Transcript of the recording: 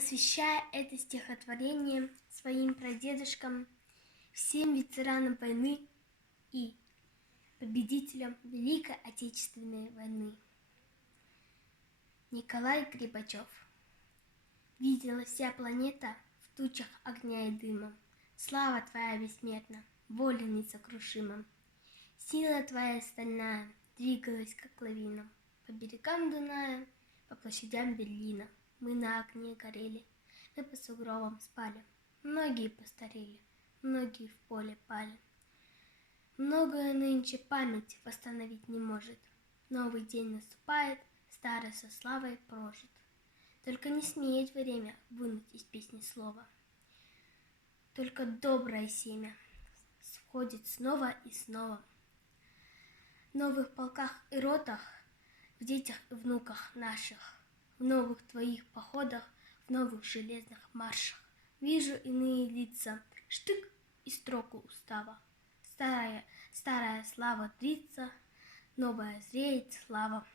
посвящая это стихотворение своим прадедушкам, всем ветеранам войны и победителям Великой Отечественной войны. Николай Грибачев. Видела вся планета в тучах огня и дыма. Слава твоя бессмертна, воля несокрушима. Сила твоя стальная двигалась, как лавина, по берегам Дуная, по площадям Берлина. Мы на огне горели, мы по сугробам спали. Многие постарели, многие в поле пали. Многое нынче память восстановить не может. Новый день наступает, старый со славой прожит. Только не смеет время вынуть из песни слова. Только доброе семя сходит снова и снова. В новых полках и ротах, в детях и внуках наших, в новых твоих походах, в новых железных маршах. Вижу иные лица, штык и строку устава. Старая слава длится, новая зреет слава.